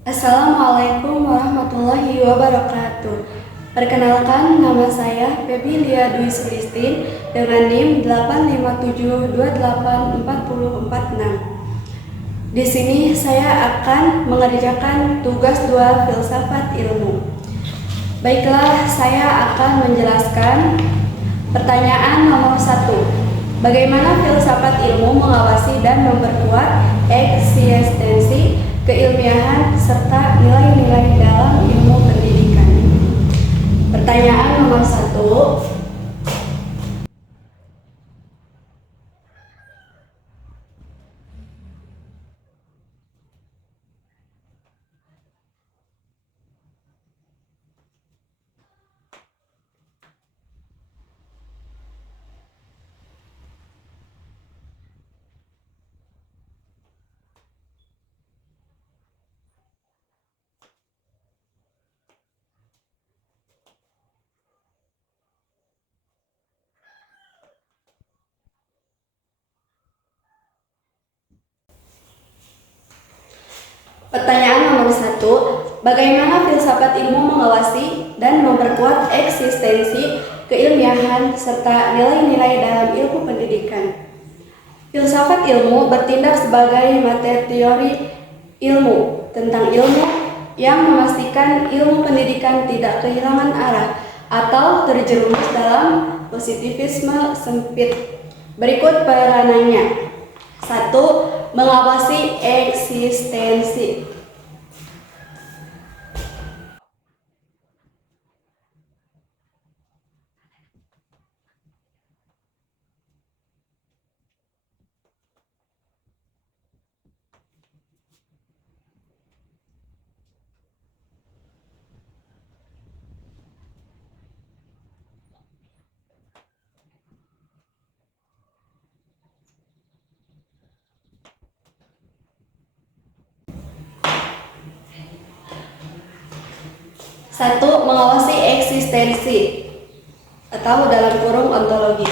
Assalamualaikum warahmatullahi wabarakatuh. Perkenalkan, nama saya Febi Lia Dwi Sulistin dengan NIM 857284046. Di sini saya akan mengerjakan tugas 2 filsafat ilmu. Baiklah, saya akan menjelaskan pertanyaan nomor 1. Bagaimana filsafat ilmu mengawasi dan memperkuat eksistensi keilmiahan serta nilai-nilai dalam ilmu pendidikan? Pertanyaan nomor 1. Pertanyaan nomor 1. Bagaimana filsafat ilmu mengawasi dan memperkuat eksistensi keilmiahan serta nilai-nilai dalam ilmu pendidikan? Filsafat ilmu bertindak sebagai materi teori ilmu tentang ilmu yang memastikan ilmu pendidikan tidak kehilangan arah atau terjerumus dalam positivisme sempit. Berikut peranannya. 1. Mengawasi eksistensi. Satu, mengawasi eksistensi atau dalam kurung ontologi.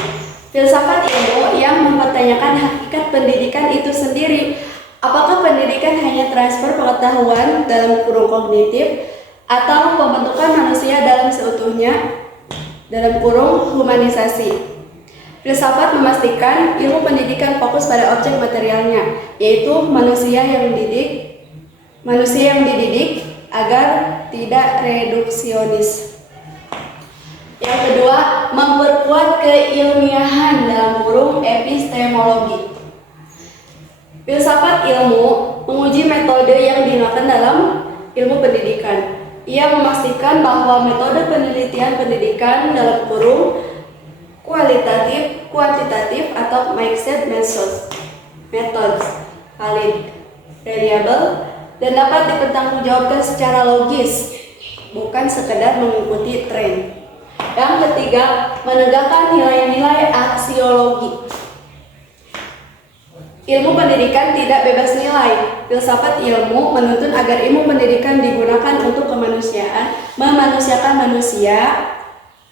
Filsafat ilmu yang mempertanyakan hakikat pendidikan itu sendiri. Apakah pendidikan hanya transfer pengetahuan dalam kurung kognitif atau pembentukan manusia dalam seutuhnya dalam kurung humanisasi? Filsafat memastikan ilmu pendidikan fokus pada objek materialnya, yaitu manusia yang dididik agar tidak reduksionis. Yang kedua, memperkuat keilmiahan dalam kurung epistemologi. Filsafat ilmu menguji metode yang digunakan dalam ilmu pendidikan. Ia memastikan bahwa metode penelitian pendidikan dalam kurung kualitatif, kuantitatif atau mixed methods valid, reliable, dan dapat dipertanggungjawabkan secara logis, bukan sekedar mengikuti tren. Yang ketiga, menegakkan nilai-nilai aksiologi. Ilmu pendidikan tidak bebas nilai. Filsafat ilmu menuntun agar ilmu pendidikan digunakan untuk kemanusiaan, memanusiakan manusia,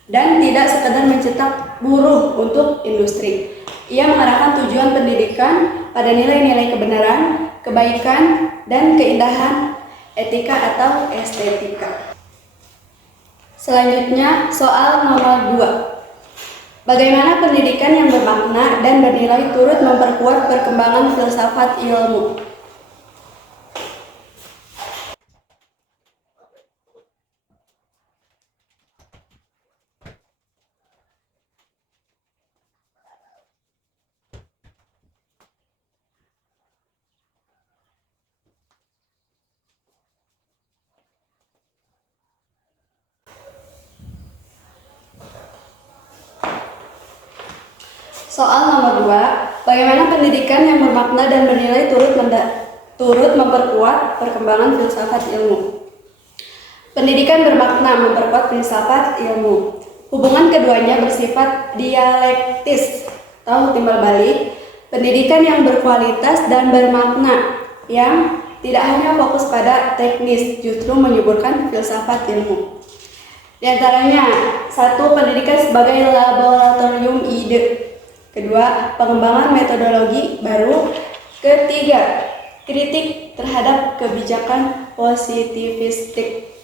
dan tidak sekedar mencetak buruh untuk industri. Ia mengarahkan tujuan pendidikan pada nilai-nilai kebenaran, kebaikan, dan keindahan, etika atau estetika. Selanjutnya, soal nomor 2. Bagaimana pendidikan yang bermakna dan bernilai turut memperkuat perkembangan filsafat ilmu? Soal nomor 2, bagaimana pendidikan yang bermakna dan bernilai turut memperkuat perkembangan filsafat ilmu? Pendidikan bermakna memperkuat filsafat ilmu. Hubungan keduanya bersifat dialektis atau timbal balik. Pendidikan yang berkualitas dan bermakna yang tidak hanya fokus pada teknis justru menyuburkan filsafat ilmu. Di antaranya, 1. Pendidikan sebagai laboratorium ide. Kedua, pengembangan metodologi baru. Ketiga, kritik terhadap kebijakan positivistik.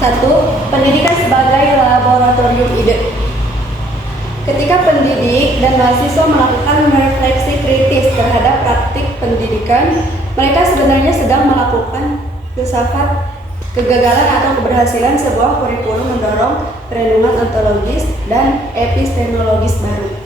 Satu, pendidikan sebagai laboratorium ide. Ketika pendidik dan mahasiswa melakukan refleksi kritis terhadap praktik pendidikan, mereka sebenarnya sedang melakukan filsafat kegagalan atau keberhasilan sebuah kurikulum mendorong perenungan ontologis dan epistemologis baru.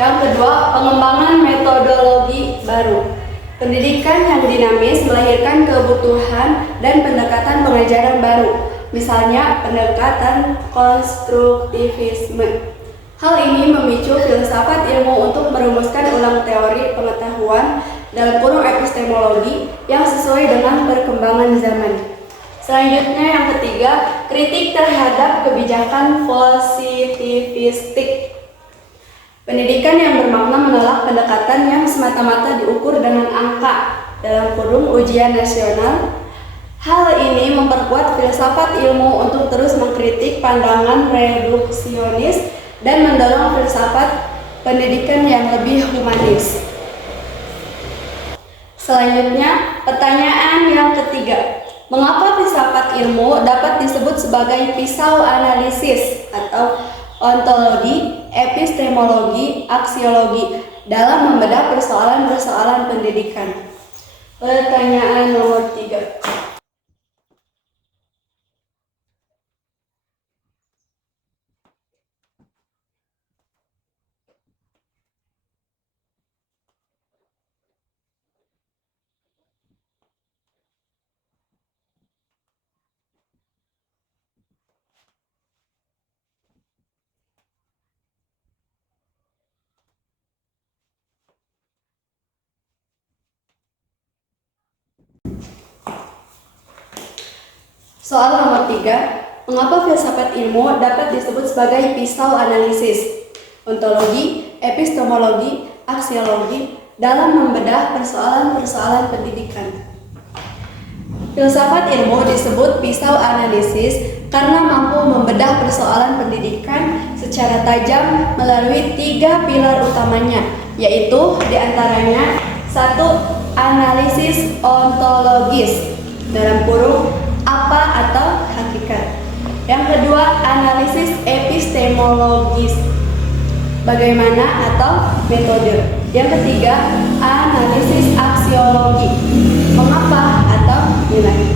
Yang kedua, pengembangan metodologi baru. Pendidikan yang dinamis melahirkan kebutuhan dan pendekatan pengajaran baru, misalnya pendekatan konstruktivisme. Hal ini memicu filsafat ilmu untuk merumuskan ulang teori pengetahuan dalam kurung epistemologi yang sesuai dengan perkembangan zaman. Selanjutnya yang ketiga, kritik terhadap kebijakan positivistik. Pendidikan yang bermakna menolak pendekatan yang semata-mata diukur dengan angka dalam kurung ujian nasional. Hal ini memperkuat filsafat ilmu untuk terus mengkritik pandangan reduksionis dan mendorong filsafat pendidikan yang lebih humanis. Selanjutnya, pertanyaan yang ketiga. Mengapa filsafat ilmu dapat disebut sebagai pisau analisis atau ontologi, epistemologi, aksiologi dalam membedah persoalan-persoalan pendidikan? Pertanyaan nomor 3. Soal nomor 3, mengapa filsafat ilmu dapat disebut sebagai pisau analisis, ontologi, epistemologi, aksiologi dalam membedah persoalan-persoalan pendidikan? Filsafat ilmu disebut pisau analisis karena mampu membedah persoalan pendidikan secara tajam melalui 3 pilar utamanya, yaitu diantaranya 1. Analisis ontologis dalam kurung apa atau hakikat. Yang kedua, analisis epistemologis, bagaimana atau metode. Yang ketiga, analisis aksiologi, mengapa atau nilai.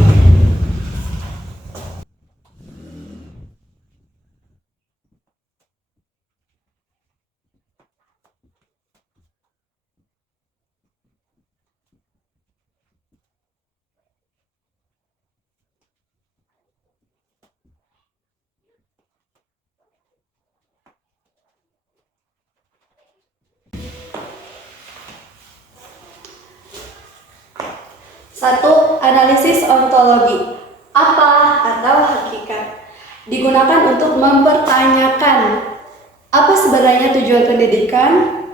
Satu, analisis ontologi, apa atau hakikat, digunakan untuk mempertanyakan apa sebenarnya tujuan pendidikan,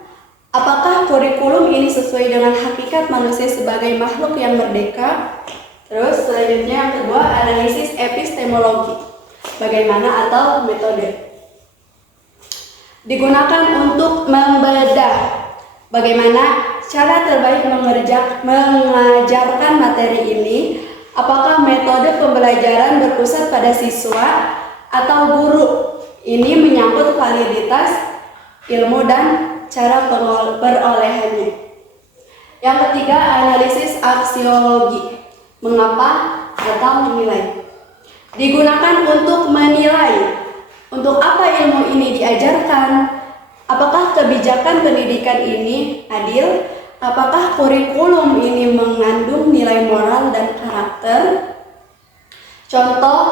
apakah kurikulum ini sesuai dengan hakikat manusia sebagai makhluk yang merdeka. Terus selanjutnya yang kedua, analisis epistemologi, bagaimana atau metode, digunakan untuk membedah bagaimana cara terbaik mengajarkan materi ini, apakah metode pembelajaran berpusat pada siswa atau guru. Ini menyangkut validitas ilmu dan cara perolehannya. Yang ketiga, analisis aksiologi, mengapa atau menilai, digunakan untuk menilai untuk apa ilmu ini diajarkan, apakah kebijakan pendidikan ini adil, apakah kurikulum ini mengandung nilai moral dan karakter. Contoh,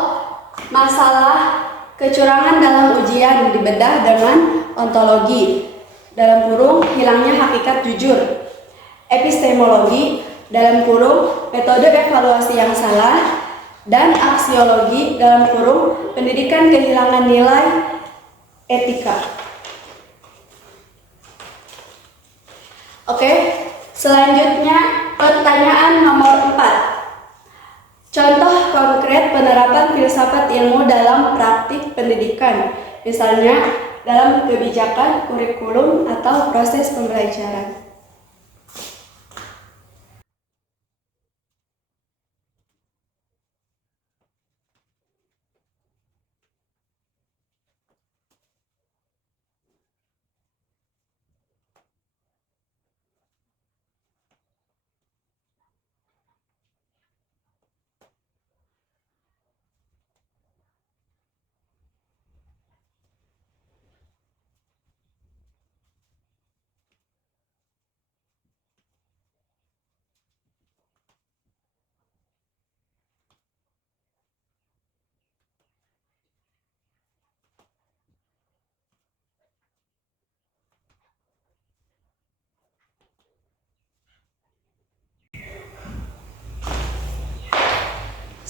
masalah kecurangan dalam ujian dibedah dengan ontologi. dalam kurung hilangnya hakikat jujur. Epistemologi dalam kurung metode evaluasi yang salah, dan aksiologi dalam kurung pendidikan kehilangan nilai etika. Oke, selanjutnya pertanyaan nomor 4. Contoh konkret penerapan filsafat ilmu dalam praktik pendidikan, misalnya dalam kebijakan, kurikulum, atau proses pembelajaran.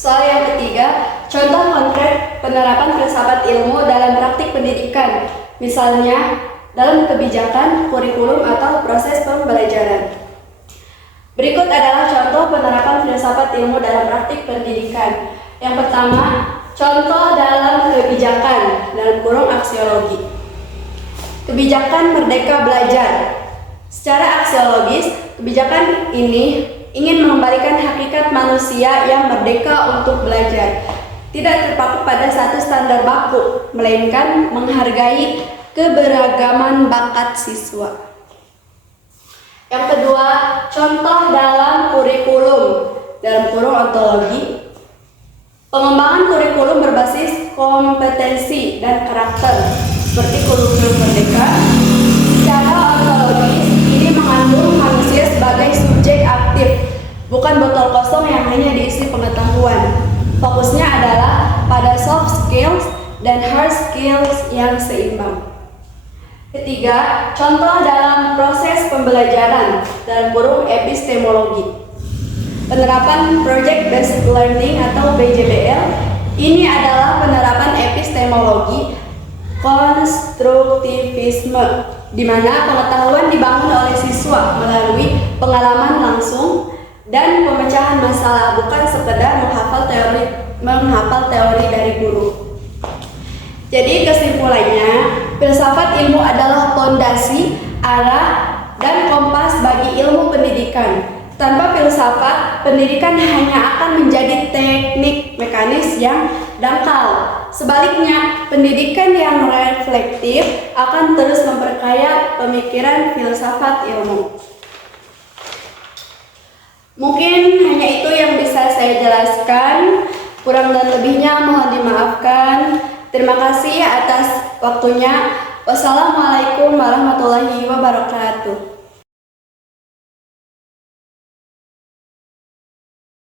Soal yang ketiga, contoh konkret penerapan filsafat ilmu dalam praktik pendidikan, misalnya dalam kebijakan, kurikulum, atau proses pembelajaran. Berikut adalah contoh penerapan filsafat ilmu dalam praktik pendidikan. Yang pertama, contoh dalam kebijakan, dalam kurung aksiologi. Kebijakan Merdeka Belajar. Secara aksiologis, kebijakan ini ingin mengembalikan hakikat manusia yang merdeka untuk belajar, tidak terpaku pada satu standar baku, melainkan menghargai keberagaman bakat siswa. Yang kedua, contoh dalam kurikulum, dalam kurung ontologi. Pengembangan kurikulum berbasis kompetensi dan karakter, seperti kurikulum merdeka. Secara ontologis, ini mengandung manusia sebagai subjek aktif, bukan botol kosong yang hanya diisi pengetahuan. Fokusnya adalah pada soft skills dan hard skills yang seimbang. Ketiga, contoh dalam proses pembelajaran, dalam kurung epistemologi. Penerapan Project Based Learning atau PJBL ini adalah penerapan epistemologi konstruktivisme, di mana pengetahuan dibangun oleh siswa melalui pengalaman langsung dan pemecahan masalah, bukan sekedar menghafal teori dari guru. Jadi kesimpulannya, filsafat ilmu adalah fondasi, arah, dan kompas bagi ilmu pendidikan. Tanpa filsafat, pendidikan hanya akan menjadi teknik mekanis yang dangkal. Sebaliknya, pendidikan yang reflektif akan terus memperkaya pemikiran filsafat ilmu. Mungkin hanya itu yang bisa saya jelaskan. Kurang dan lebihnya mohon dimaafkan. Terima kasih atas waktunya. Wassalamualaikum warahmatullahi wabarakatuh.